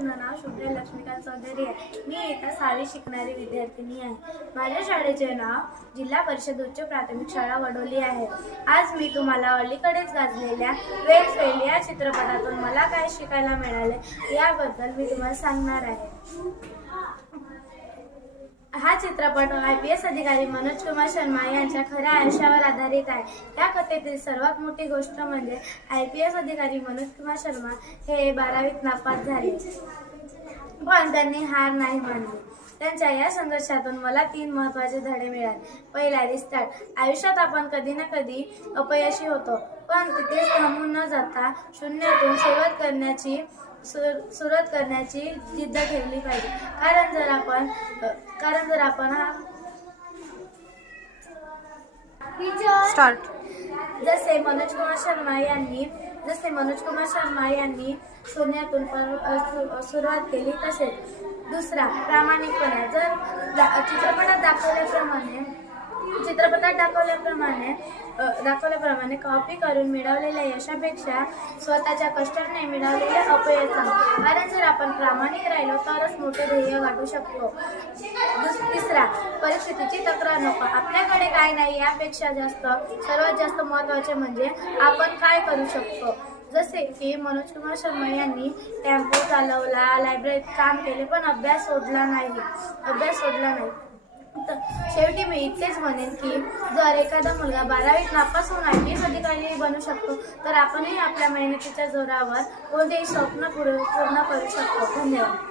पूर्ण नाव शुभ्रा लक्ष्मीकांत चौधरी आहे। मी इयत्ता 6वी शिकणारी विद्यार्थिनी आहे। माझ्या शाळेचे नाव जिल्हा परिषद उच्च प्राथमिक शाळा वडोली आहे। आज मी तुम्हाला अलीकडेच गाजलेल्या ट्वेल्थ फेल या चित्रपटातून मला काय शिकायला मिळाले याबद्दल मी तुम्हाला सांगणार आहे। हा चित्रपट IPS अधिकारी मनोज कुमार शर्मा यांच्या खऱ्या आयुष्यावर आधारित आहे। या कथेतील सर्वात मोठी गोष्ट म्हणजे IPS अधिकारी मनोज कुमार शर्मा हे 12वीत नापास झाले, पण त्यांनी हार नाही मानली। त्यांच्या या संघर्षातून मला 3 महत्त्वाचे धडे मिळाले। पहिला, रिस्टार्ट। आयुष्यात आपण कधी ना कधी अपयशी होतो, पण तिथेच थांबून न जाता शून्यातून सुरुवात करण्याची जिद्द ठेवली पाहिजे। कारण जर आपण जसे मनोज कुमार शर्मा यांनी शून्यातून सुरुवात केली तसेच। दुसरा, प्रामाणिकपणा। जर चित्रपटात दाखवल्याप्रमाणे कॉपी करून मिळवलेल्या यशापेक्षा स्वतःच्या कष्टाने मिळवलेले अपयश चांगले। कारण जर आपण प्रामाणिक राहिलो तरच मोठे ध्येय गाठू शकतो। तिसरा, परिस्थितीची तक्रार नको। आपल्याकडे काय नाही यापेक्षा सर्वात जास्त महत्त्वाचे म्हणजे आपण काय करू शकतो। जसे की मनोज कुमार शर्मा यांनी टेम्पो चालवला, लायब्ररीत काम केले, पण अभ्यास सोडला नाही। शेवटी मी इतकेच म्हणेन की जर एखादा मुलगा 12वीत नापास होऊन IPS अधिकारी बनू शकतो, तर आपणही आपल्या मेहनतीच्या जोरावर कोणतेही स्वप्न पूर्ण करू शकतो। धन्यवाद।